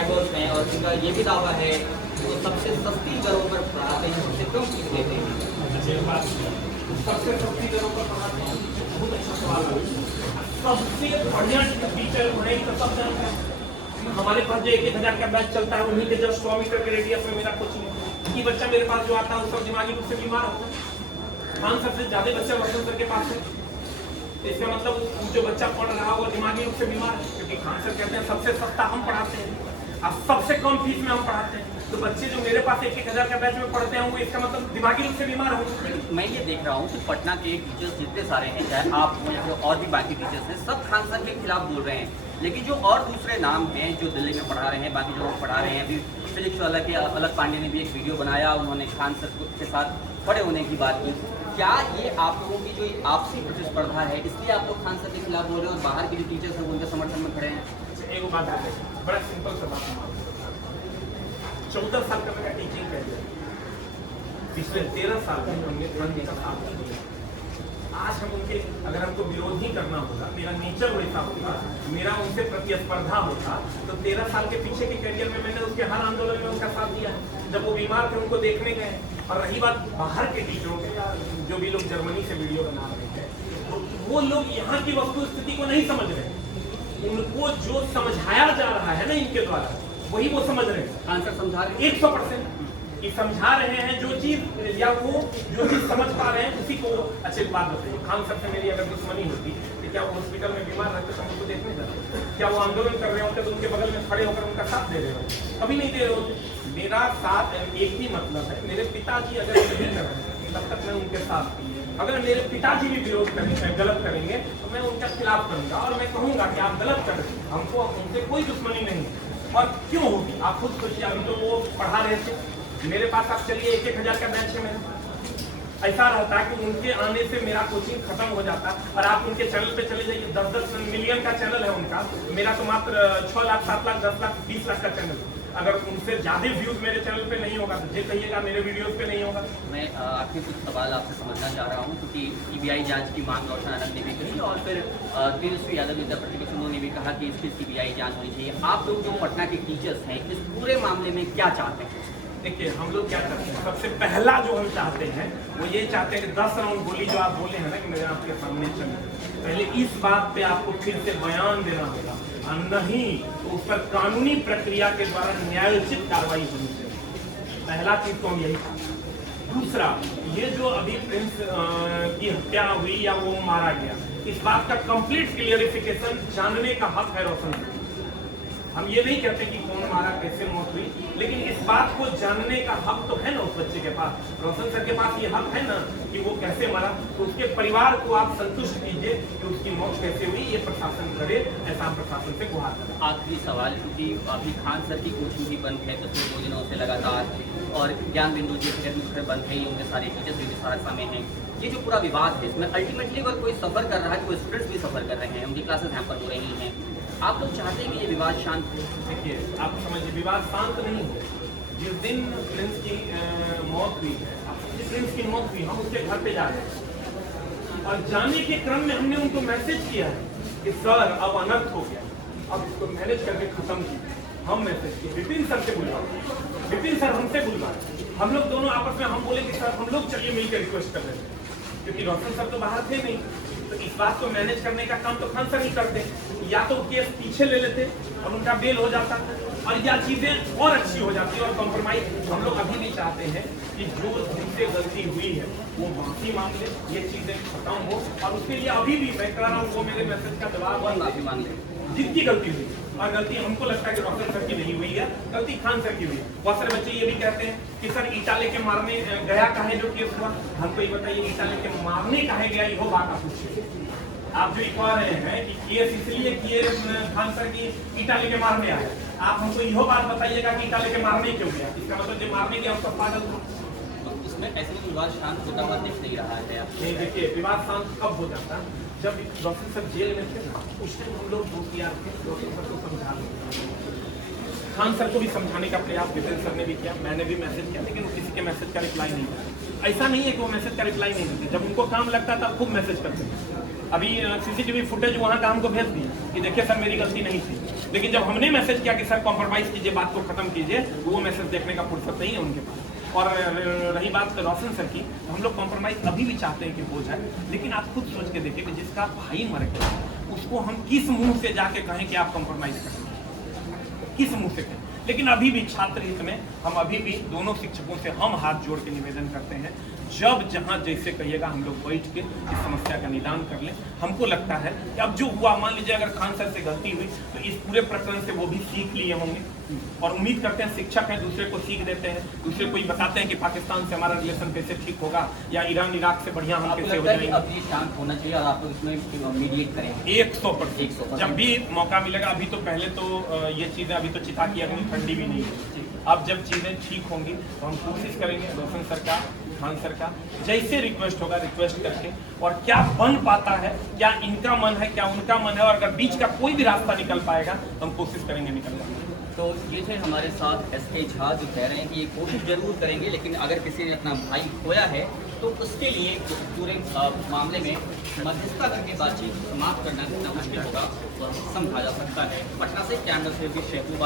Subscribers हैं और उनका ये भी दावा है वो सबसे सस्ती दरों पर पढ़ाते हैं, उससे क्यों फीस लेते हैं? सबसे सस्ती दरों पर पढ़ाते हैं, बहुत अच्छा सवाल है। सबसे बढ़िया टीचर उन्हें तो सब जानते हैं। हमारे पास जो 1,000 का बैच चलता है उन्हीं के जस्ट 100 मीटर के रेडियस में मेरा कोचिंग है। कि बच्चा मेरे पास जो आता है उसका दिमागी रूप से बीमार होता है। खान सबसे ज्यादा बच्चा वसंत सर के पास है, इसका मतलब जो बच्चा पढ़ रहा हो वो दिमागी रूप से बीमार है, क्योंकि खान सर कहते हैं सबसे सस्ता हम पढ़ाते हैं और सबसे कम फीस में हम पढ़ाते हैं। तो बच्चे जो मेरे पास 1,000 का बैच में पढ़ते हैं वो इसका मतलब दिमागी रूप से बीमार होंगे। मैं ये देख रहा हूँ कि पटना के टीचर्स जितने सारे हैं, चाहे आप हो या फिर और भी बाकी टीचर्स हैं, सब खान सर के खिलाफ बोल रहे हैं। लेकिन जो और दूसरे नाम हैं जो दिल्ली में पढ़ा रहे हैं, बाकी जो लोग पढ़ा रहे हैं, अभी फिजिक्स वाला के अलग पांडे ने भी एक वीडियो बनाया, उन्होंने खान सर के साथ खड़े होने की बात की। क्या ये आप लोगों की जो आपसी प्रतिस्पर्धा है इसलिए आप लोग खान सर के खिलाफ बोल रहे हैं और बाहर के जो टीचर्स हैं उनके समर्थन में खड़े हैं? एक बात है, बड़ा सिंपल सा बात है। 14 साल का मेरा टीचिंग कैरियर, पिछले 13 साल में हमने तुरंत का साथ दिया। आज हम उनके अगर हमको विरोध ही करना होगा, मेरा नेचर वैसा होगा, मेरा उनसे प्रतिस्पर्धा होता, तो 13 साल के पीछे के करियर में मैंने उसके हर आंदोलन में उनका साथ दिया है। जब वो बीमार थे उनको देखने गए। और रही बात बाहर के टीचरों के, जो भी लोग जर्मनी से वीडियो बना रहे हैं, तो वो लोग यहाँ की वस्तु स्थिति को नहीं समझ रहे। उनको जो समझाया जा रहा है ना इनके द्वारा, वही वो समझ रहे हैं। आंसर समझा रहे हैं 100% कि समझा रहे हैं जो चीज, या वो जो चीज समझ पा रहे हैं उसी को। अच्छी बात बताइए, खान सर से मेरी अगर दुश्मनी होती तो क्या वो हॉस्पिटल में बीमार रहते तो उनको देखने जाते? क्या वो आंदोलन कर रहे होते तो उनके बगल में खड़े होकर उनका साथ दे रहे होते? अभी नहीं दे रहे होते। मेरा साथ एक ही मतलब है, मेरे पिताजी अगर नहीं कर रहे हैं तब तक मैं उनके साथ थी। अगर मेरे पिताजी भी विरोध करेंगे, गलत करेंगे, तो मैं उनका खिलाफ करूंगा और मैं कहूंगा कि आप गलत कर रहे हैं, हमको उनसे कोई दुश्मनी नहीं। और क्यों होगी आप खुद सोचिए। अभी तो वो पढ़ा रहे थे मेरे पास, आप चलिए 1,000 का बैच है मेरा। ऐसा रहता है कि उनके आने से मेरा कोचिंग खत्म हो जाता। और आप उनके चैनल पे चले जाइए, 10-10 मिलियन का चैनल है उनका, मेरा तो मात्र 6 लाख, 7 लाख, 10 लाख, 20 लाख का चैनल। अगर उनसे ज्यादा व्यूज मेरे चैनल पे नहीं होगा तो जे कहिएगा मेरे वीडियोस पे नहीं होगा। मैं आखिर कुछ सवाल आपसे समझना चाह रहा हूँ, क्योंकि सीबीआई जांच की मांग रोशन आनंद ने भी कही और फिर तेजस्वी यादव नेता प्रतिपक्ष उन्होंने भी कहा कि इसकी सीबीआई जांच होनी चाहिए। आप लोग जो पटना के टीचर्स हैं इस पूरे मामले में क्या चाहते हैं? देखिए, हम लोग क्या करते हैं, सबसे पहला जो हम चाहते हैं वो ये चाहते हैं कि 10 राउंड गोली जो आप बोले हैं ना कि मेरे आपके सामने चले, पहले इस बात पे आपको फिर से बयान देना होगा, और नहीं तो उस पर कानूनी प्रक्रिया के द्वारा न्यायोचित कार्रवाई होनी चाहिए। पहला चीज तो हम यही चाहते। दूसरा, ये जो अभी प्रिंस की हत्या हुई या वो मारा गया, इस बात का कंप्लीट क्लियरिफिकेशन जानने का हक है रोशन। हम ये नहीं कहते कि कौन मारा, कैसे मौत हुई, लेकिन इस बात को जानने का हक तो है ना उस बच्चे के पास। रोशन सर के पास ये हक है ना कि वो कैसे मरा, तो उसके परिवार को आप संतुष्ट कीजिए कि उसकी मौत कैसे हुई, ये प्रशासन करे, ऐसा हम प्रशासन से गुहार करें। आखिरी सवाल, क्योंकि अभी खान सर की कोचिंग भी बंद है पिछले 2 दिनों से लगातार, और ज्ञान बिंदु जी फिर बंद है, उनके सारे टीचर्स भी सहरसा में हैं। ये जो पूरा विवाद है इसमें अल्टीमेटली अगर कोई सफर कर रहा है, कोई स्टूडेंट्स भी सफर कर रहे हैं, उनकी क्लासेस हैम्पर हो रही हैं, आप लोग चाहते हैं कि ये विवाद शांत हो? देखिए, आप समझिए, विवाद शांत नहीं हो। जिस दिन प्रिंस की मौत हुई है, जिस प्रिंस की मौत हुई, हम उसके घर पे जा रहे हैं और जाने के क्रम में हमने उनको मैसेज किया है कि सर अब अनर्थ हो गया, अब इसको मैनेज करके खत्म कीजिए। हम मैसेज किए, विपिन सर से बुलवाए, विपिन सर हमसे बुलवाए, हम लोग दोनों आपस में हम बोले कि सर हम लोग चलिए मिलकर रिक्वेस्ट कर रहे थे, क्योंकि रोशन सर तो बाहर थे नहीं, तो इस बात को मैनेज करने का काम तो खान सर ही करते। या तो केस पीछे ले लेते और उनका बेल हो जाता, और या चीजें और अच्छी हो जाती और कॉम्प्रोमाइज। हम लोग अभी भी चाहते हैं कि जो जिनसे गलती हुई है वो माफी मांग ले, ये चीजें खत्म हो, और उसके लिए अभी भी मैं कह रहा हूँ वो मेरे मैसेज का जवाब और माफी मांग ले। जिनकी गलती हुई, और गलती हमको लगता है कि डॉक्टर सर की नहीं हुई है, गलती खान सर की हुई है। बहुत सारे बच्चे ये भी कहते हैं कि सर ईटा लेके मारने गया काहे जो केस हुआ, हमको ये बताइए ईटा लेके मारने काहे गया, ये बात आप पूछिए। आप जो कह रहे हैं कि केस इसलिए किए खान सर की ईटा लेके मारने आए, आप हमको यह बात बताइएगा कि ईटा लेके मारने क्यों गया, इसका मतलब जो मारने गया उसका पागल था। तो उसमें ऐसे में विवाद शांत होता हुआ दिख नहीं रहा है। नहीं, देखिए, विवाद शांत कब हो जाता, जब डॉक्टर सर जेल में थे ना, उस टाइम हम लोग दोस्तियार थे, डॉक्टर सर को समझा रहे, खान सर को भी समझाने का प्रयास विपिन सर ने भी किया, मैंने भी मैसेज किया, लेकिन किसी के मैसेज का रिप्लाई नहीं किया। ऐसा नहीं है कि वो मैसेज का रिप्लाई नहीं देते, जब उनको काम लगता था खूब मैसेज करते थे। अभी सीसीटीवी फुटेज वहाँ का हमको भेज दिया कि देखिए सर मेरी गलती नहीं थी, लेकिन जब हमने मैसेज किया कि सर कॉम्प्रोमाइज कीजिए, बात को खत्म कीजिए, वो मैसेज देखने का फुर्सत नहीं है उनके पास। और रही बात रोशन सर की, तो हम लोग कॉम्प्रोमाइज अभी भी चाहते हैं कि हो जाए, लेकिन आप खुद सोच के देखिए कि जिसका भाई मर गया उसको हम किस मुंह से जाके कहें कि आप कॉम्प्रोमाइज करें, किस मुंह से कहें। लेकिन अभी भी छात्र हित में हम अभी भी दोनों शिक्षकों से हम हाथ जोड़ के निवेदन करते हैं, जब जहां जैसे कहिएगा हम लोग बैठ के इस समस्या का निदान कर लें। हमको लगता है कि अब जो हुआ, मान लीजिए अगर खान सर से गलती हुई तो इस पूरे प्रकरण से वो भी सीख लिए होंगे, और उम्मीद करते हैं शिक्षक हैं दूसरे को सीख देते हैं, दूसरे को बताते हैं कि पाकिस्तान से हमारा रिलेशन कैसे ठीक होगा, या ईरान इराक से बढ़िया हम कैसे हो जाएंगे। अब ये शांत होना चाहिए और आप लोग इसमें मीडिएट करेंगे 100%। जब भी मौका मिलेगा, अभी तो पहले तो ये चीज़ें अभी तो चिता की अग्नि ठंडी भी नहीं है, अब जब चीज़ें ठीक होंगी तो हम कोशिश करेंगे रोशन सर का, खान सर का जैसे रिक्वेस्ट होगा रिक्वेस्ट करके, और क्या बन पाता है, क्या इनका मन है, क्या उनका मन है, और अगर बीच का कोई भी रास्ता निकल पाएगा तो हम कोशिश करेंगे निकलने। तो ये थे हमारे साथ एसके झा, जो कह रहे हैं कि ये कोशिश जरूर करेंगे, लेकिन अगर किसी ने अपना भाई खोया है तो उसके लिए पूरे मामले में मध्यस्थता करके बातचीत समाप्त करना कितना मुश्किल होगा और समझा जा सकता है। पटना से कैमरा से भी शेखुबा।